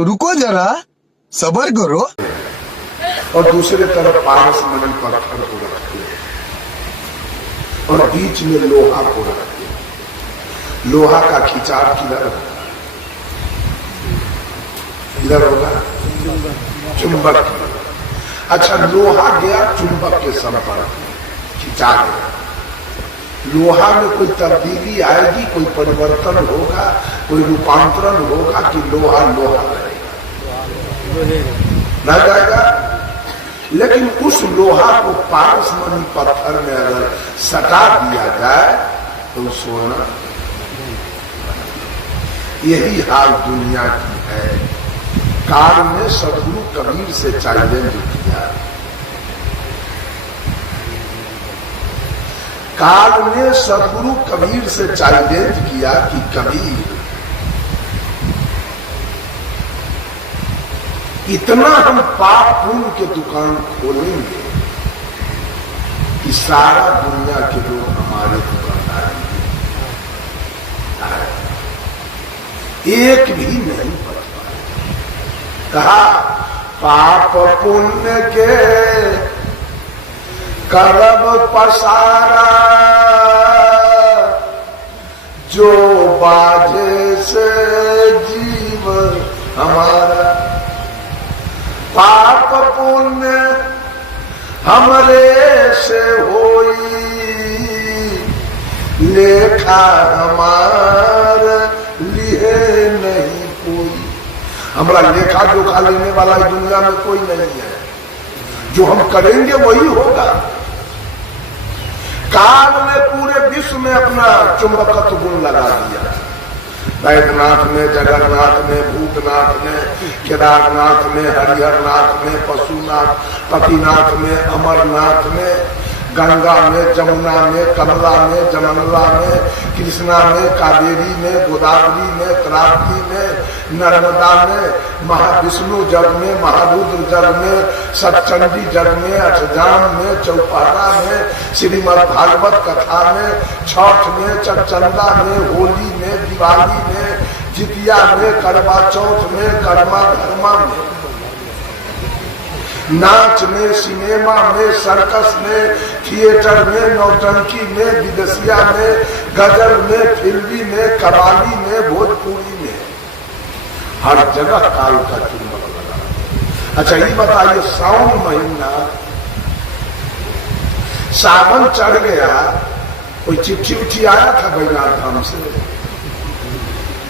रुको जरा, सबर करो। और दूसरे तरफ पारसमणि पत्थर को रखते और बीच में लोहा को रखते। लोहा का खिंचाव किधर होगा? इधर होगा चुंबक। अच्छा, लोहा गया चुंबक के संपर्क, खिंचा गया। लोहा में कोई तब्दीली आएगी, कोई परिवर्तन होगा, कोई रूपांतरण होगा कि लोहा लोहा रहेगा? ना जाएगा। लेकिन उस लोहा को पारसमणि पत्थर में अगर सटा दिया जाए तो सोना। यही हाल दुनिया की है। काल ने सदगुरु कबीर से चैलेंज किया। काल ने सदगुरु कबीर से चैलेंज किया कि कबीर, इतना हम पाप पुण्य के दुकान खोलेंगे कि सारा दुनिया के लोग हमारे दुकानदार, एक भी नहीं बच पाए। कहा पाप पुण्य के करब पसारा, जो बाजे से जीव हमारा। पाप पुण्य हमरे से होई, लेखा हमार लिए नहीं कोई। हमारा लेखा जोखा लेने वाला इस दुनिया में कोई नहीं है। जो हम करेंगे वही होगा। काल ने पूरे विश्व में अपना चुंबकत्व गुण लगा दिया। वैद्यनाथ में, जगन्नाथ में, भूतनाथ में, केदारनाथ में, हरिहरनाथ में, पशुनाथ, पतिनाथ में, अमरनाथ में, गंगा में, जमुना में, कमला में, जमंगला में, कृष्णा में, कावेरी में, गोदावरी में, त्रावती में, नर्मदा में, महाविष्णु जग में, महारुद्र जग में, सतचंडी जग में, अठजाम में, चौपारा में, श्रीमद् भागवत कथा में, छठ में, चंदा में, होली में, दिवाली में, जितिया में, करवा चौथ में, कर्मा धर्मा में, नाच में, सिनेमा में, सर्कस में, थिएटर में, नौटंकी में, विदेशिया में, गजल में, फिल्मी में, कवाली में, भोजपुरी में, हर जगह काल का चुंबक लगा। अच्छा, ये बताइए, सावन महीना, सावन चढ़ गया, कोई चिट्ठी उठी आया था बैजनाथ धाम से?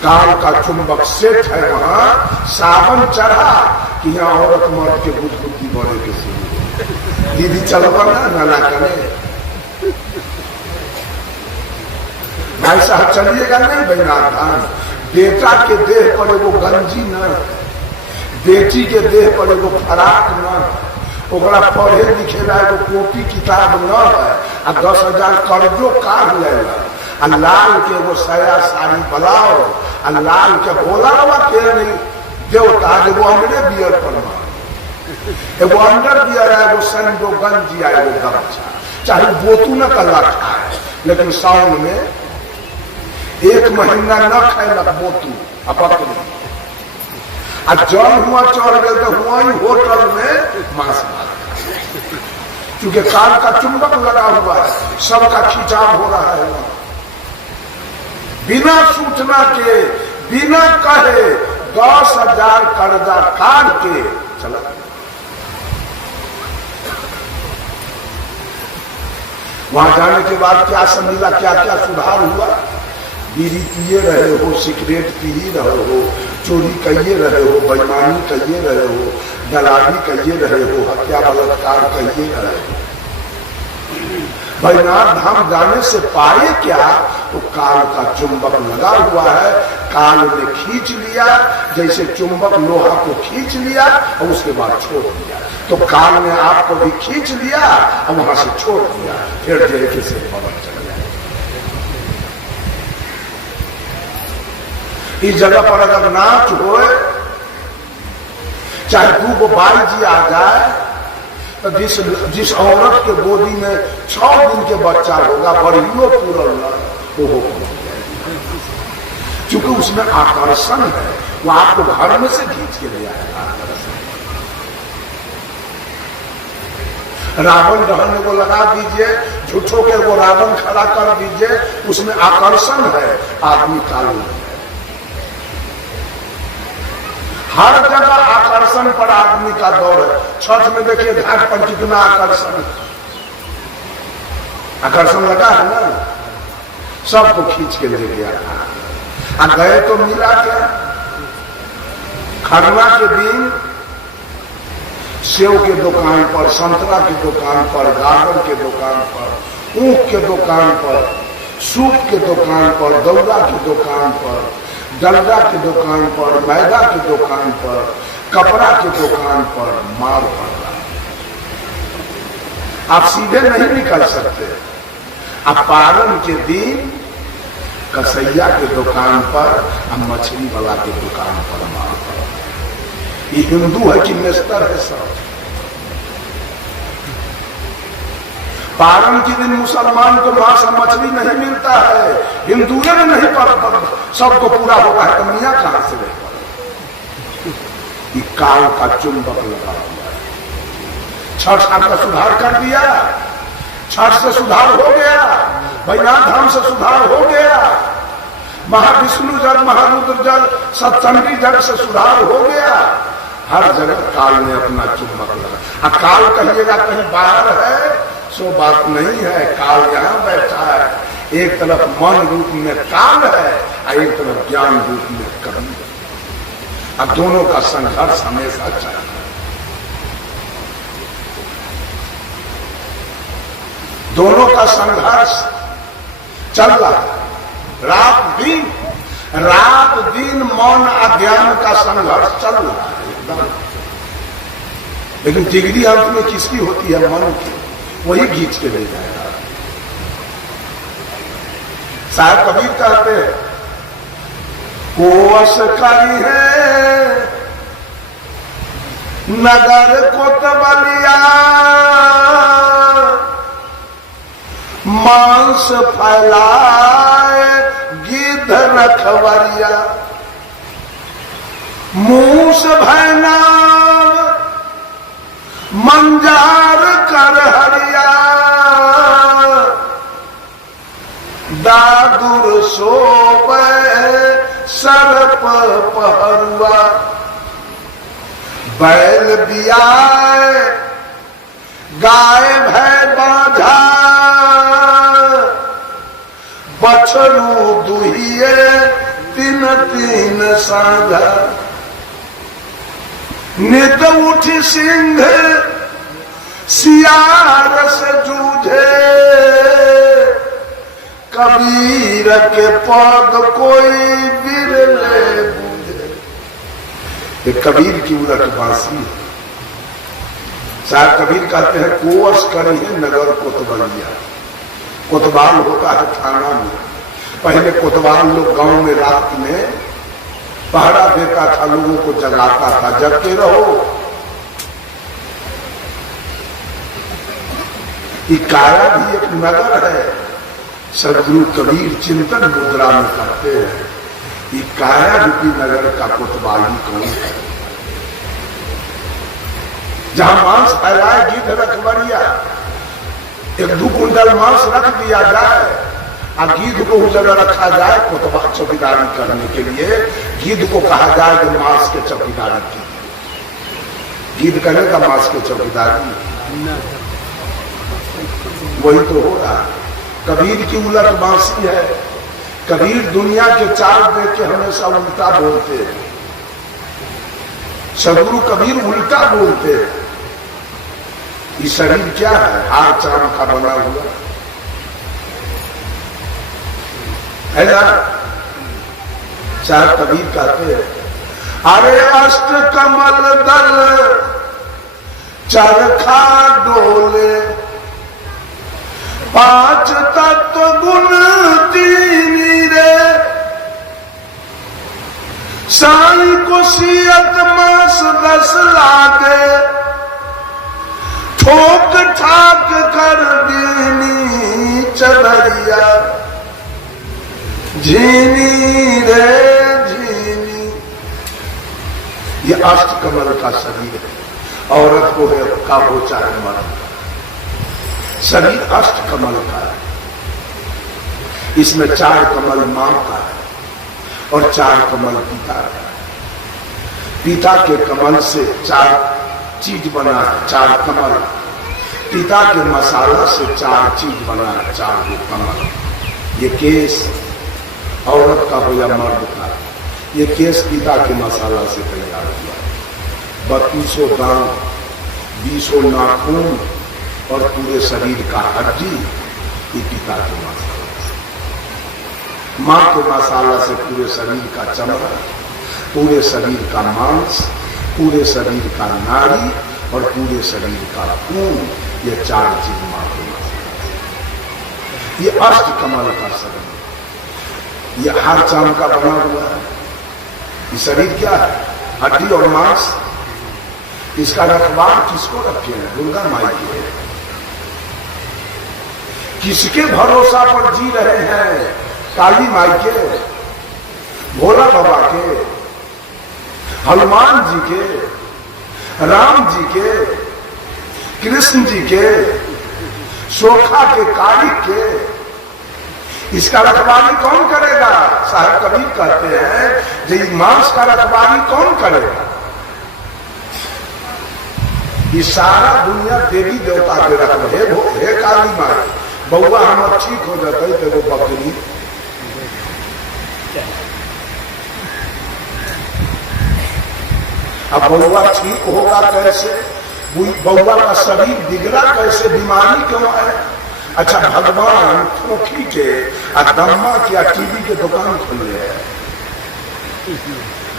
काल का चुंबक सेट है वहां। सावन चढ़ा कि यहाँ औरत मर्द के बुद्धि बढ़े के शुरू। दीदी चलवा ना करे, भाई साहब चलिएगा नहीं बैजनाथ धाम। बेटा के देह पर एगो गंजी न, बेटी के देह पर एगो फराक न, ओकरा पढ़े लिखे ला एगो कॉपी किताब न है, आ 10,000 कर्जो काट लेगा, आ लाल के एगो साया साड़ी बलाओ, आ लाल के बोलावा के नहीं देवता, एगो अंडर बियर पर, एगो अंडर बियर है, एगो संडो गंजी है, एगो गमछा, चाहे बोतू न कला खाए। लेकिन साउन में 1 महीना न खाएलक बोतू अपने, आ जल हुआ चढ़ गए तो हुआ ही होटल में मांस मार। क्योंकि काल का चुंबक लगा हुआ है, सबका खिंचाव हो रहा है। बिना सूचना के, बिना कहे 10,000 कर्जा काट के चला। वहां जाने के बाद क्या समझा, क्या क्या सुधार हुआ? बीड़ी पिए रहे हो, सिगरेट पी ही रहे हो, चोरी कहिए रहे हो, बेईमानी कहिए रहे हो, दलाली कहिए रहे हो, हत्या बलात्कार कहिए रहे हो। बैजनाथ धाम जाने से पाए क्या? तो काल का चुंबक लगा हुआ है। काल ने खींच लिया, जैसे चुंबक लोहा को खींच लिया और उसके बाद छोड़ दिया, तो काल ने आपको भी खींच लिया और वहां से छोड़ दिया, फिर जैसे से पलट चल गया। इस जगह पर अगर नाच हो, चाहे 2 बाई जी आ जाए, तो जिस औरत के गोदी में 6 दिन के बच्चा होगा, बड़ियों पूरा हो, चूंकि उसमें आकर्षण है, वो आपको घर में से खींच के ले आएगा। रावण दहन को लगा दीजिए, झूठों के वो रावण खड़ा कर दीजिए, उसमें आकर्षण है, आदमी काल है। हर जगह आकर्षण पर आदमी का दौर है। छठ में देखिए घाट पर कितना आकर्षण, आकर्षण लगा है ना, सबको खींच के ले गया। आ गए तो मिला क्या? खरना के दिन सेव के दुकान पर, संतरा की दुकान पर, गाजर के दुकान पर, ऊख के दुकान पर, सूप के दुकान पर, दौरा की दुकान पर, डलडा की दुकान पर, मैदा की दुकान पर, कपड़ा की दुकान पर मार पड़ रहा है। आप सीधे नहीं निकल सकते। अब पारण के दिन कसैया के दुकान पर, अब मछली वाला के दुकान पर मार पड़ रहा है। ये हिंदू है कि नेस्तर है सब? पारण के दिन मुसलमान को मांस और मछली नहीं मिलता है, हिंदुओं में नहीं पर सबको पूरा होता है, तो मियाँ कहां से रहेगा? ये काल का चुंबक लगा हुआ है। छठ का सुधार कर दिया, छठ से सुधार हो गया, बैजनाथ धाम से सुधार हो गया, महाविष्णु जल, महारुद्र जल, सत्संगी जल से सुधार हो गया। हर जगह काल ने अपना चुंबक लगा। काल कहिएगा कहीं बाहर है, सो बात नहीं है। काल यहाँ बैठा है। एक तरफ मन रूप में काल है और एक तरफ ज्ञान रूप में कर्म है। अब दोनों का संघर्ष हमेशा चलता है, दोनों का संघर्ष चल रहा है। रात दिन मौन अज्ञान का संघर्ष चल रहा है एकदम। लेकिन डिग्री अंत में किसकी होती है? मन की। वही खींच के ले जाएगा। साहब कबीर कहते हैं, कोस करी है नगर कोतवालिया, मांस फैलाए गिद्ध रखवरिया, मूस भैना मंजार कर हरिया, दादुर सोबे सर्प पहरुआ, बैल बियाए गाय भय बाझा, बछरू दुहिए तीन तीन साधा, नित उठी सिंह सियार से जूझे, कबीर के पद कोई बिरले बूझे। ये कबीर की उलट बांसी है। शायद कबीर कहते हैं, कोस करी है नगर कोतवालिया। कोतवाल होता है थाना में। पहले कोतवाल लोग गांव में रात में पहरा देता था, लोगों को जगाता था, जगते रहो। ये काया भी एक नगर है। सदगुरु कबीर चिंतन मुद्रा में कहते हैं, ये काया रूपी नगर का कोतवाली कौन है? जहां मांस फैलाए गिद्ध रखवरिया, 1-2 कुंटल मांस रख दिया जाए और गिद्ध को उस जगह रखा जाए कोतवाल चौकीदारी करने के लिए। गिद्ध को कहा जाए कि मांस के चौकीदारी की। गिद्ध करेगा मांस के चौकीदारी? वही तो हो रहा है। कबीर की उलट बांसी है। कबीर दुनिया के चाल देख के हमेशा उल्टा बोलते हैं। सदगुरु कबीर उल्टा बोलते हैं। ये शरीर क्या है? हार चाम का बना हुआ है ना। चाहे कबीर कहते हैं, अरे अष्ट कमल दल चरखा डोले, 5 तत्व गुण 3 रे, साई को सियत मास 10 लागे, ठोक ठाक कर दीनी चदरिया, झीनी रे झीनी। ये अष्टकमल का शरीर है, औरत को है का हो चाहे मर्द, शरीर अष्टकमल का है। इसमें 4 कमल मां का है और 4 कमल पिता का है। पिता के कमल से 4 चीज बना है, 4 कमल। पिता के मसाला से 4 चीज बना है, 4 कमल। ये केस औरत का हो या मर्द का, ये केस पिता के मसाला से तैयार हुआ। 32 दांत, 20 नाखून और पूरे शरीर का हड्डी, ये पिता के मसाला से। मां के मसाला से पूरे शरीर का चमड़ा, पूरे शरीर का मांस, पूरे शरीर का नाड़ी और पूरे शरीर का खून, ये 4 चीज मां के मसाला से। ये अष्टकमल का शरीर, ये हर चांद का बना हुआ है। ये शरीर क्या है? हड्डी और मांस। इसका रखवार किसको रखे हैं? दुर्गा माई के। किसके भरोसा पर जी रहे हैं? काली माई के, भोला बाबा के, हनुमान जी के, राम जी के, कृष्ण जी के, सोखा के, कालिक के। इसका रखवाली कौन करेगा? साहब कबीर कहते हैं कि मांस का रखवाली कौन करेगा? ये सारा दुनिया देवी देवता के रखवाली। हे काली माई, बउआ हम ठीक हो जाते थे वो बकरी, अब बउआ ठीक होगा कैसे? बउआ का शरीर बिगड़ा कैसे? बीमारी क्यों है? अच्छा, भगवान खोखी के दम्मा के टीवी के दुकान खोले है।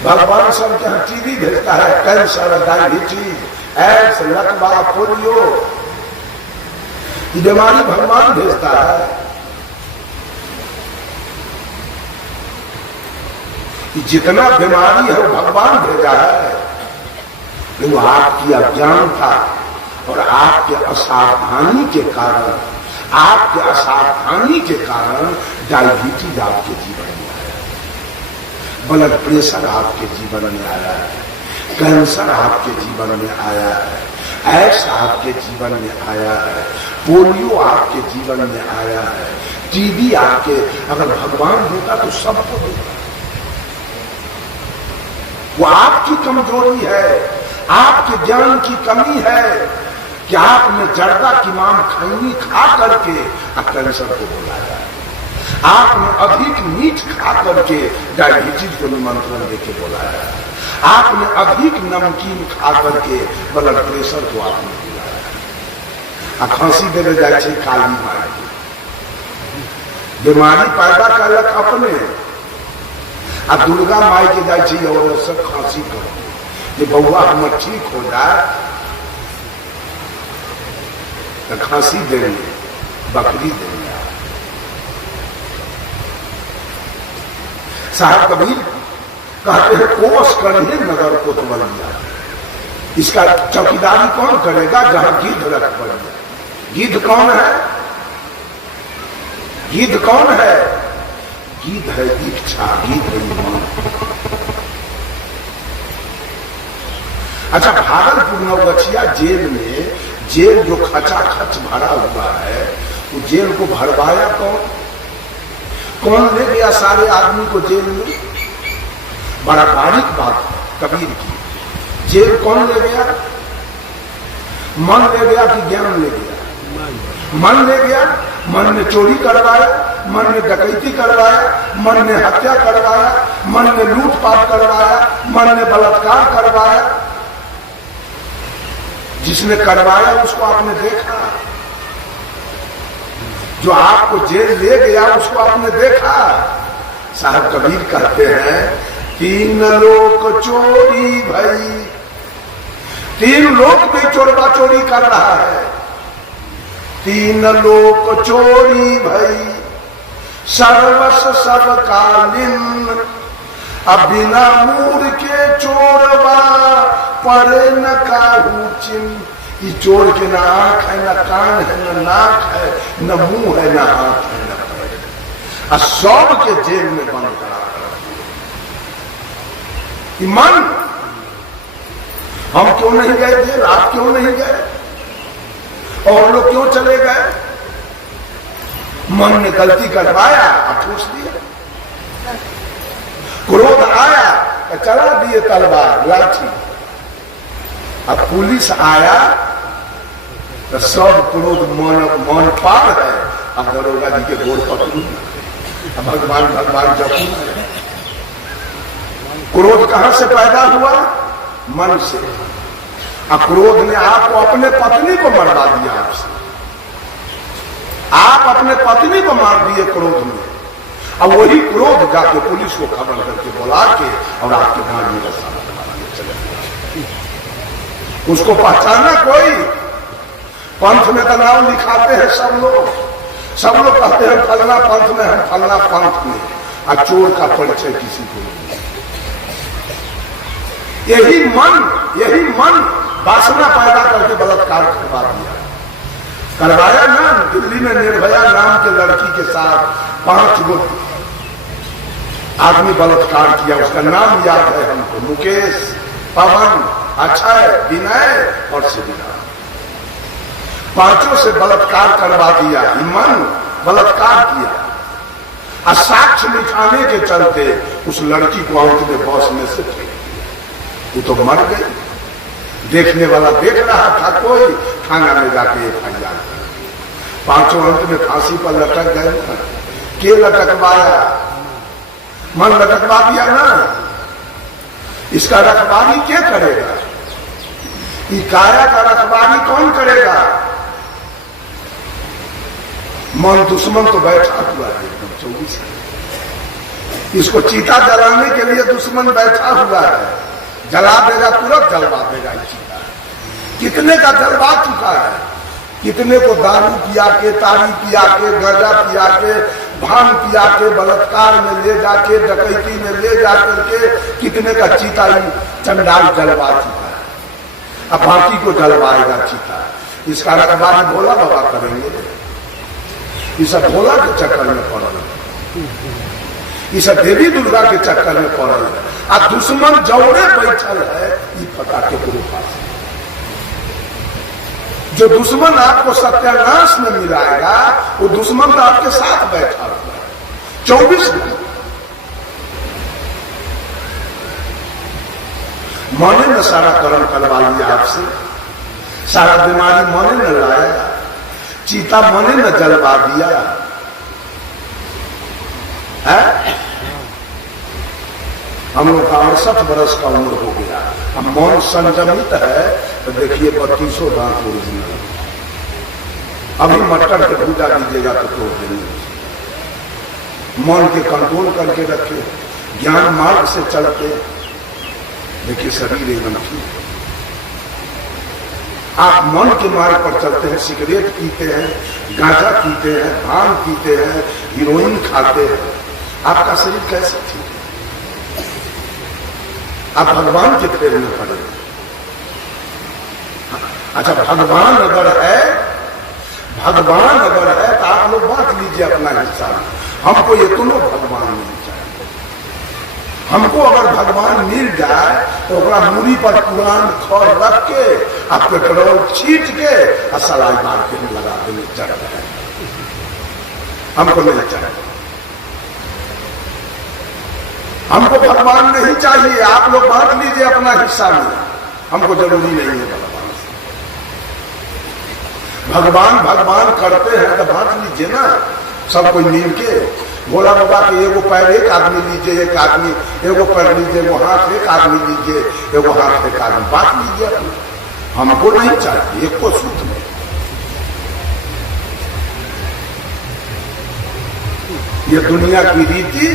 भगवान सब के यहाँ टीवी भेजता है, कैंसर, डायबिटीज, एड्स, लकवा, पोलियो, ये बीमारी भगवान भेजता है। जितना बीमारी है वो भगवान भेजा है। वो आपकी अज्ञानता और आपके असावधानी के कारण, आपके असावधानी के कारण डायबिटीज आपके जीवन में आया है, ब्लड प्रेशर आपके जीवन में आया है, कैंसर आपके जीवन में आया है, एड्स आपके जीवन में आया है, पोलियो आपके जीवन में आया है, टीबी आपके। अगर भगवान देता तो सबको देता। वो आपकी कमजोरी है, आपके ज्ञान की कमी है कि आपने जर्दा की माम खैनी खा करके कैंसर को बुलाया। आपने अधिक मीठ खा करके डायबिटीज को निमंत्रण देके बुलाया। आपने अधिक नमकीन खा करके ब्लड प्रेशर को आपने बुलाया। खांसी देने जाए काली माई, बीमारी पैदा करलक अपने। अब दुर्गा माई के जाए और सब खांसी करो कि बउआ हम ठीक हो जाए तो खांसी देंगे, बकरी देंगे। साहब कबीर कहते हैं कोस करिए नगर को तो बन गया। इसका चौकीदारी कौन करेगा? जहां गिद्ध रख पड़ेगा। गिद्ध कौन है? गिद्ध कौन है? गिद्ध है इच्छा, गिद्ध है ईमान। अच्छा, भागलपुर नवगछिया जेल में, जेल जो खचाखच भरा हुआ है, वो जेल को भरवाया कौन? कौन ले गया सारे आदमी को जेल में? बड़ा बारीक बात कबीर की। जेल कौन ले गया? मन ले गया कि ज्ञान ले गया? मन ले गया। मन ने चोरी करवाया, मन ने डकैती करवाया, मन ने हत्या करवाया, मन ने लूटपाट करवाया, मन ने बलात्कार करवाया। जिसने करवाया उसको आपने देखा? जो आपको जेल ले गया उसको आपने देखा? साहब कबीर कहते हैं 3 लोक चोरी भई, 3 लोक में चोरबा चोरी कर रहा है। 3 लोक चोरी भई, सर्वस सब कालीन, अब बिना मूर के चोरबा परे न काहू चिन्ह। ये चोर के न आंख है, न कान है, न नाक है, न मुंह है, न हाथ है, न पैर है। सब के जेल में बंद करा। मन हम क्यों नहीं गए थे, आप क्यों नहीं गए, और लोग क्यों चले गए? मन ने गलती करवाया और ठूस दिया, क्रोध आया तो चला दिए तलवार लाठी। अब पुलिस आया तो सब क्रोध मन पार है। अब दरोगा जी के गोड़ पकड़ू, भगवान भगवान जपू। क्रोध कहां से पैदा हुआ? मन से। अब क्रोध ने आपको अपने पत्नी को मरवा दिया। आपसे आप अपने पत्नी को मार दिए क्रोध में। अब वही क्रोध जाके पुलिस को खबर करके बुला के और आपके गांव में रसा चले। उसको पहचाना कोई? पंथ में तो नाम लिखाते हैं सब लोग कहते हैं फलना पंथ में, हम फलना पंथ में। और चोर का परिचय किसी को नहीं। यही मन वासना पैदा करके बलात्कार करवा दिया। करवाया ना, दिल्ली में निर्भया नाम के लड़की के साथ 5 गो आदमी बलात्कार किया। उसका नाम याद है हमको, मुकेश, पवन, अक्षय, विनय और शिविरा। 5 से बलात्कार करवा दिया। मन बलात्कार किया और साक्ष्य मिटाने के चलते उस लड़की को अंत में बस में से वो तो मर गई। देखने वाला देख रहा था, कोई थाना में जाके FIR। 5 अंत में फांसी पर लटक गए। के लटकवाया? मन लटकवा दिया ना। इसका रखवाली क्या करेगा? काया का रखवाली कौन करेगा? मन दुश्मन तो बैठा हुआ है एकदम 24। इसको चीता जलाने के लिए दुश्मन बैठा हुआ है। जला देगा, तुरंत जलवा देगा चीता। कितने का जलवा चुका है, कितने को दारू पिया के, तारी पिया के, गजा पिया के, भांग पिया के, बलात्कार में ले जाके, डकैती में ले जाकर के कितने का चीता चंडाल जलवा चुका है। अब बाकी को जलवाएगा चीता। इसका रखवाली भोला बाबा करेंगे। ये सब भोला के चक्कर में पड़ रहे, ये सब देवी दुर्गा के चक्कर में पड़ रहे। और दुश्मन जौड़े बैठल है, ये पता के पास। जो दुश्मन आपको सत्यानाश में मिलाएगा, वो दुश्मन तो आपके साथ बैठा हुआ है 24 घंटे। मने न सारा कर्म करवा लिया आपसे, सारा बीमारी मने न लाया, चीता मने न जलवा दिया है? हम लोग का 68 वर्ष का उम्र हो गया। अब मन संयमित है तो देखिए 32 दांत ओरिजिनल। अभी मटर के भूजा दीजिएगा तो तोड़ देंगे। मन के कंट्रोल करके रखे, ज्ञान मार्ग से चलते, देखिए शरीर एकदम ठीक। आप मन के मार्ग पर चलते हैं, सिगरेट पीते हैं, गांजा पीते हैं, भांग पीते हैं, हीरोइन खाते हैं, आपका शरीर कैसे ठीक है? आप भगवान के फेर में पड़े। अच्छा, भगवान अगर है तो आप लोग बांट लीजिए अपना हिस्सा। हमको ये दोनों भगवान नहीं चाहिए। हमको अगर भगवान मिल जाए तो मूरी पर पुरान खर रख के, आप पेट्रोल छीट के और सलाई मार के लगा देने चढ़ जाए। हमको नहीं चाहिए। हमको भगवान नहीं चाहिए। आप लोग बांट लीजिए अपना हिस्सा में, हमको जरूरी नहीं है भगवान। भगवान करते हैं तो बांट लीजिए ना, सब कोई मिल के। भोला बाबा के एगो पैर एक आदमी लीजिए, एक आदमी एगो पैर लीजिए, वो हाथ एक आदमी लीजिए, एगो हाथ एक आदमी, बांट लीजिए अपने। हमको नहीं चाहिए एक को सूत्र में। ये दुनिया की रीति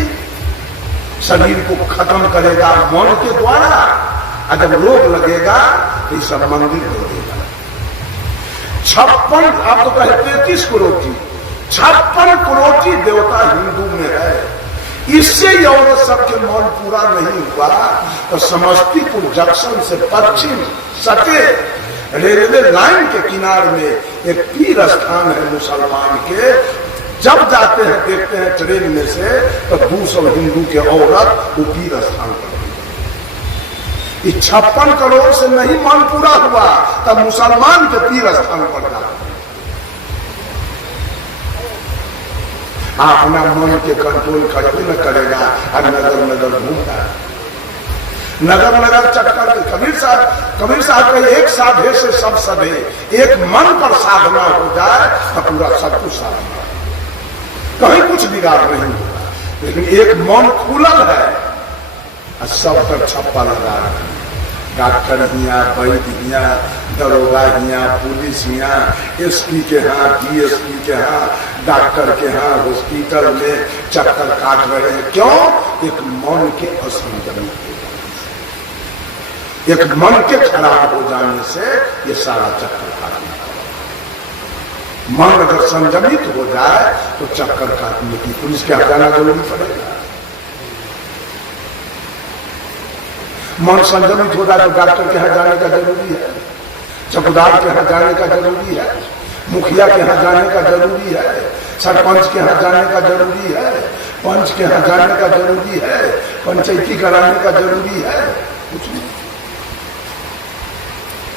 शरीर को खत्म करेगा मन के द्वारा, और जब रोग लगेगा तो सब मंदिर लगेगा। 56, आप तो कहे 33 करोड़, 56 करोड़ देवता हिंदू में है। इससे ये औरत सबके मन पूरा नहीं हुआ तो समस्तीपुर जंक्शन से पश्चिम सटे रेलवे लाइन के किनारे में एक पीर स्थान है मुसलमान के। जब जाते हैं देखते हैं ट्रेन में से तो 200 हिंदू के औरत वो पीर स्थान पर। कि 56 करोड़ से नहीं मन पूरा हुआ तब मुसलमान के तीर स्थान पर जा अपना मन के कंट्रोल करते न करेगा और नगर नगर घूमता नगर नगर चक्कर। कबीर साहब का एक साधे से सब सधे, एक मन पर साधना हो जाए तो पूरा सब कुछ साधना, कहीं कुछ बिगाड़ नहीं होगा। लेकिन एक मन खुलल है और सब पर छप्पा लगा रहे हैं, डॉक्टर हियाँ, वैद्य हियाँ, दरोगा हियाँ, पुलिस हियाँ, एसपी के यहाँ, डीएसपी के यहाँ, डॉक्टर के यहाँ, हॉस्पिटल में चक्कर काट रहे हैं। क्यों? एक मन के असंजमी, एक मन के खराब हो जाने से ये सारा चक्कर काटना। मन अगर संयमित हो जाए तो चक्कर काटने की पुलिस के यहाँ जाना जरूरी पड़ेगा। मन संयमित हो जाए तो डॉक्टर के यहाँ जाने का जरूरी है, चौकीदार के यहाँ जाने का जरूरी है, मुखिया के यहाँ जाने का जरूरी है, सरपंच के यहाँ जाने का जरूरी है, पंच के यहाँ जाने का जरूरी है, पंचायती कराने का जरूरी है। कुछ नहीं।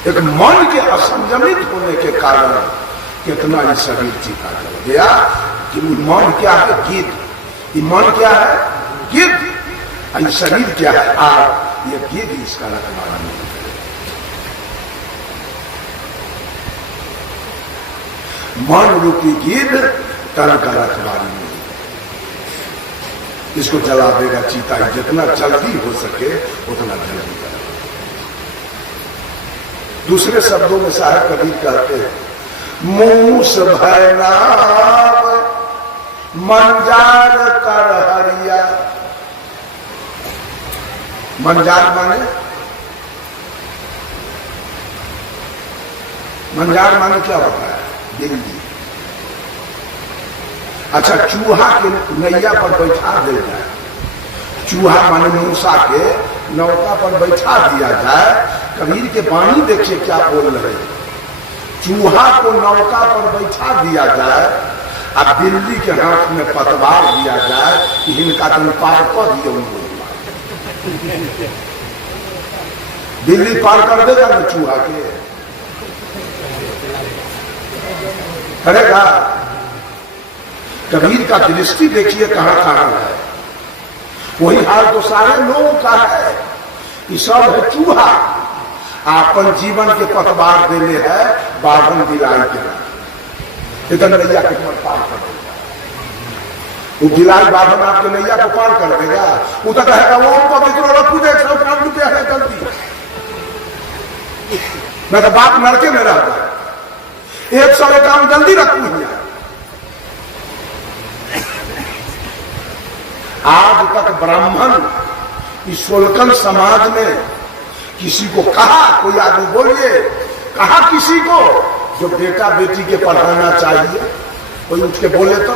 एक मन के असंयमित होने के कारण कितना ही शरीर चीखा कर गया कि मन क्या है? गिद्ध। ये मन क्या है? गिद्ध। ये शरीर क्या है? आग। ये गिद्ध इसका रखवाला नहीं। मन रूपी गिद्ध तन का रखवाली नहीं, इसको जला देगा चीता। जितना जल्दी हो सके उतना जल्दी करेगा। दूसरे शब्दों में साहब कबीर कहते हैं, मूस भैनाव मंजार कर हरिया। मंजार माने क्या होता है? बिल्ली। अच्छा, चूहा के नैया पर बैठा दे जाए, चूहा माने मूसा के नौका पर बैठा दिया जाए। कबीर के वाणी देखिए क्या बोल रहे हैं। चूहा को नौका पर बैठा दिया जाए और बिल्ली के हाथ में पतवार दिया जाए कि इनका तुम पार कर दिए। उनको बिल्ली पार कर देगा ना चूहा के? करेगा? कबीर का दृष्टि देखिए कहां कहां है। वही हाल तो सारे लोगों का है कि सब है चूहा, आपन जीवन के पतवार देने है बावन बिलाई के इतना नैया के पार कर देगा। वो बिलाई बावन आपके नैया को पार कर देगा। वो तो कहेगा वो पवित्र रखू दे, 100 रुपया है जल्दी। मैं तो बाप नरके में रहता है, 100 काम जल्दी रखू। आज तक ब्राह्मण ईश्वरकन समाज में किसी को कहा, कोई आदमी बोलिए, कहा किसी को जो बेटा बेटी के पढ़ाना चाहिए, कोई उठ के बोले तो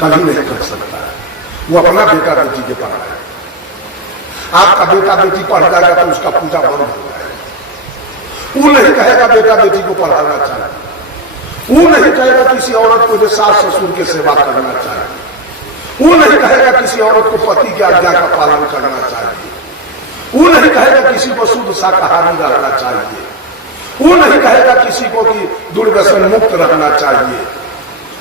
कभी नहीं कर सकता है। वो अपना बेटा बेटी के पढ़ाए। आपका बेटा बेटी पढ़ जाएगा तो उसका पूजा बंद हो जाएगा। वो नहीं कहेगा बेटा बेटी को पढ़ाना चाहिए। वो नहीं कहेगा किसी औरत को जो सास ससुर की सेवा करना चाहिए। वो नहीं कहेगा किसी औरत को पति की आज्ञा का पालन करना चाहिए। वो नहीं कहेगा किसी को शुद्ध शाकाहारी रहना चाहिए। वो नहीं कहेगा किसी को कि दुर्व्यसन मुक्त रहना चाहिए।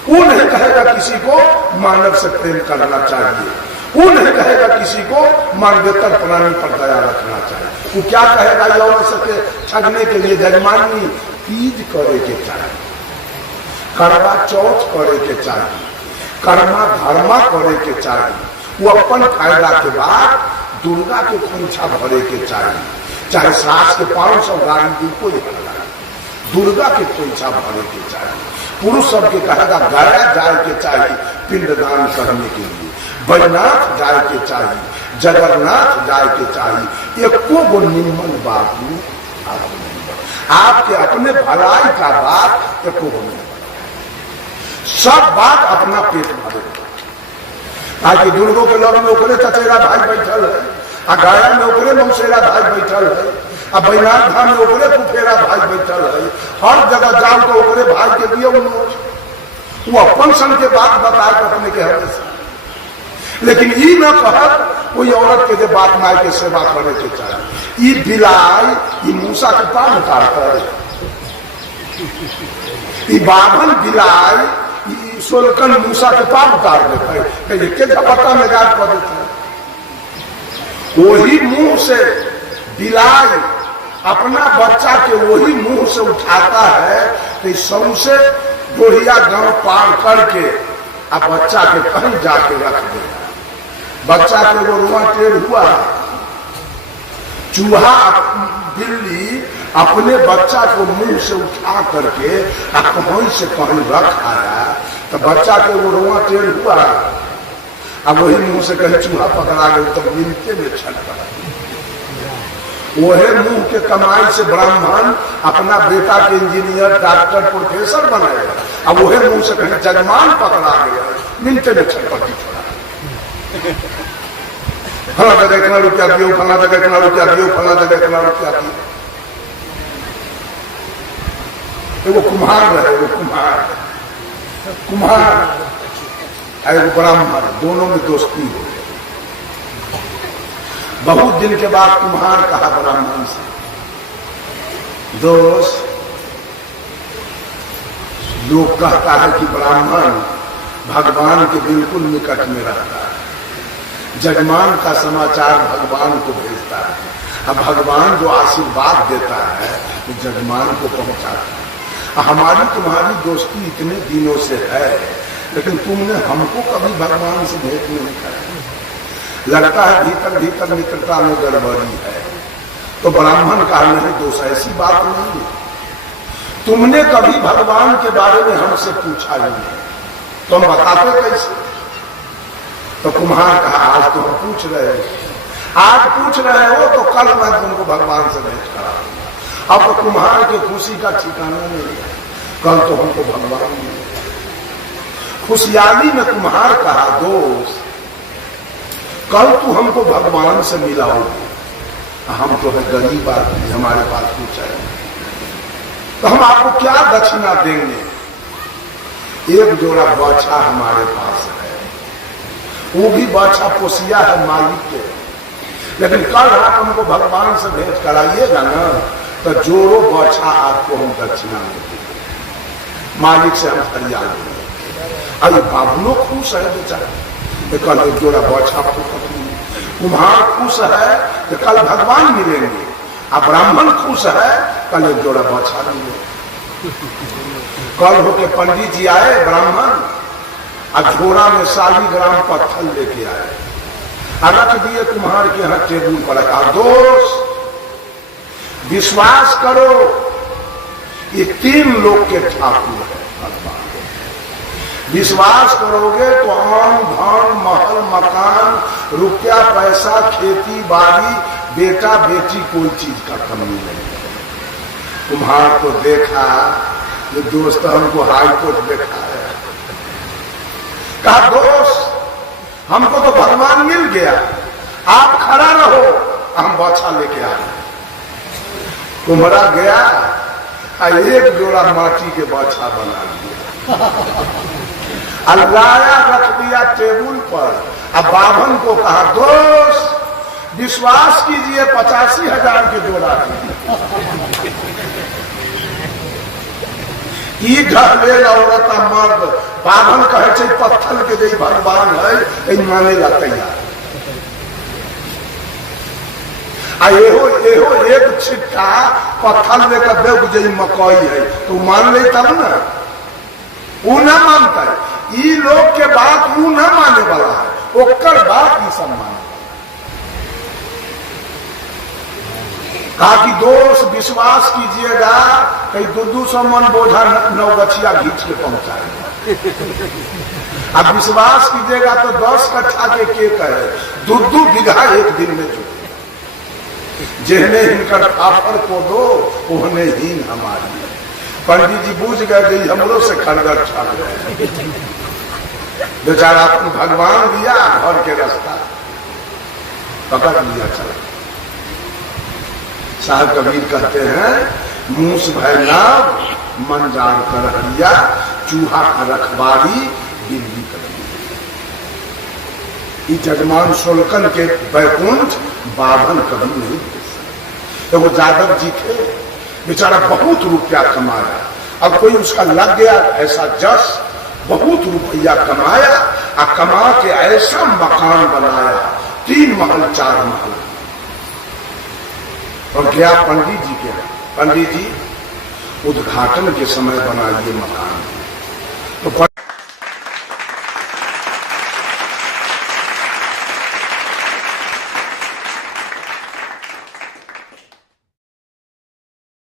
वो नहीं कहेगा किसी को मानव से प्रेम करना चाहिए। वो नहीं कहेगा किसी को मानवेतर प्राणी पर दया रखना चाहिए। वो क्या कहेगा? ये औरत के ठगने के लिए जजमानी तीज करे के चाहिए, करवा चौथ करे के चाहिए, कर्मा धर्मा करे के चाहिए। वो अपन फायदा के बाद दुर्गा के खोंछा भरे के चाहिए। चाहे सास के 500 गाड़ी दी कोई दुर्गा के खोंछा भरे के चाहिए। पुरुष सबके कहेगा गया जाए के चाहिए पिंडदान करने के लिए, बैजनाथ जाए के चाहिए, जगन्नाथ जाए के चाहिए। एको गो निम्न बात आपके अपने भलाई का बात एको गो नहीं। सब बात अपना पेट भरे। ताकि दुर्गों के लोग में ओकरे चचेरा भाई बैठल है, आ गाया में ओकरे मौसेरा भाई बैठल है, आ बैनाथ धाम में ओकरे फुफेरा भाई बैठल है। हर जगह जाओ तो ओकरे भाई के लिए वो अपन सन के बात बताए अपने के हमेशा। लेकिन ई न कहत कोई औरत के जे बाप माई के सेवा करे के चाहे। ई बिलाई ई मूसा के पान उतार कर, ई बाभन बिलाई ई सोलकन मूसा के पान उतार देते के झपटा में गाड़ कर देते। वही मुंह से बिलाई अपना बच्चा के वही मुंह से उठाता है कि सबसे बुढ़िया गांव पार करके अब बच्चा के कहीं जाके रख देगा। बच्चा के वो रुआ टेढ़ हुआ, चूहा बिल्ली अपने बच्चा को मुंह से उठा करके कहीं से कहीं रख आया तो बच्चा के वो रुआ टेढ़ हुआ। अब वही मुंह से कहीं चूहा पकड़ा गया तो मिलते में छटका। वही मुंह के कमाई से ब्राह्मण अपना बेटा के इंजीनियर डॉक्टर प्रोफेसर बनाएगा। अब वही मुंह से कहीं जजमान पकड़ा गया मिनटे में छटपटी छोड़ा। फला जगह इतना रुपया दियो, फला जगह इतना रुपया दियो, फला जगह इतना रुपया दियो। वो कुम्हार रहे, वो कुम्हार वो ब्राह्मण, दोनों में दोस्ती हो गई। बहुत दिन के बाद कुम्हार कहा ब्राह्मण से, दोस्त लोग कहता है कि ब्राह्मण भगवान के बिल्कुल निकट में रहता है, जजमान का समाचार भगवान को भेजता है, अब भगवान जो आशीर्वाद देता है वो जजमान को पहुंचाता है। हमारी तुम्हारी दोस्ती इतने दिनों से है, लेकिन तुमने हमको कभी भगवान से भेंट नहीं करा। लगता है भीतर भीतर मित्रता में गड़बड़ी है। तो ब्राह्मण का नहीं दोष, ऐसी बात नहीं है। तुमने कभी भगवान के बारे में हमसे पूछा नहीं, तो हम बताते कैसे? तो कुम्हार कहा आज तो हम पूछ रहे हो, आज पूछ रहे हो तो कल मैं तुमको भगवान से भेंट कराऊंगा। अब तो कुम्हार के खुशी का ठिकाना नहीं है, कल तो हमको भगवान मिले। खुशहाली में कुम्हार कहा दोस्त कल तू हमको भगवान से मिलाओगे, हम तो है गरीब आदमी, हमारे पास कुछ है, तो हम आपको क्या दक्षिणा देंगे? एक जोड़ा बाछा हमारे पास है, वो भी बाछा पोसिया है मालिक के, लेकिन कल आप हमको भगवान से भेंट कराइएगा ना तो जोड़ो बाछा आपको हम दक्षिणा देंगे, मालिक से हम फरियाद देंगे। अरे बाबुलो खुश है बेचारा, कल एक जोड़ा बाछा कुम्हार खुश है कि कल भगवान मिलेंगे, अब ब्राह्मण खुश है कल एक जोड़ा बाछा मिलेंगे। कल होके पंडित जी आए ब्राह्मण, अब झोरा में 40 ग्राम पत्थर लेके आए, रख दिए कुम्हार के यहाँ टेबुल पर। कहा दोस्त विश्वास करो ये 3 लोग के ठाकुर है भगवान, विश्वास करोगे तो आम धन महल मकान रुपया पैसा खेती बाड़ी बेटा बेटी कोई चीज का कमी नहीं है। कुम्हार को देखा ये दोस्त हमको हाईकोर्ट देखा है, कहा दोस्त हमको तो भगवान मिल गया, आप खड़ा रहो हम बाछा लेके आ रहे। कुम्हारा गया एक जोड़ा माटी के बाछा बना दिया, अल्लाया रख दिया टेबुल पर। अब बाभन को कहा दोस्त विश्वास कीजिए 85,000 के जोड़ा ई ढहले औरत मर्द बाभन कहे पत्थर के जो भगवान है माने ला तैयार। एहो एहो एक छिटका पत्थर लेकर देख जो मकई है तो मान ले तब ना, वो न मानता है। ई लोग के बात वो न माने वाला है, ओकर बात ही सब माने। कहा कि दोस्त विश्वास कीजिएगा कहीं 200 मन बोझा नौगछिया घींच के पहुंचाएगा। अब विश्वास कीजिएगा तो 10 कट्ठा के केक है 2 बीघा एक दिन में जो जिन्हें हिनकर फाफर को दो उन्हें हीन हमारी। पंडित जी बूझ गए कि हमलों से खड़गड़ छाड़ गए, बेचारा भगवान दिया घर के रास्ता पकड़ लिया चला। साहब कबीर कहते हैं मूस भय नाव मन जान कर हरिया, चूहा का रखवारी बिल्ली कर। ये जजमान सोलकन के बैकुंठ बाभन कभी नहीं दे सकते। वो जादव जी थे, बेचारा बहुत रुपया कमाया, अब कोई उसका लग गया ऐसा जस, बहुत रुपया कमाया और कमा के ऐसा मकान बनाया, 3 महल 4 महल, और गया पंडित जी के, पंडित जी उद्घाटन के समय बनाइए मकान। तो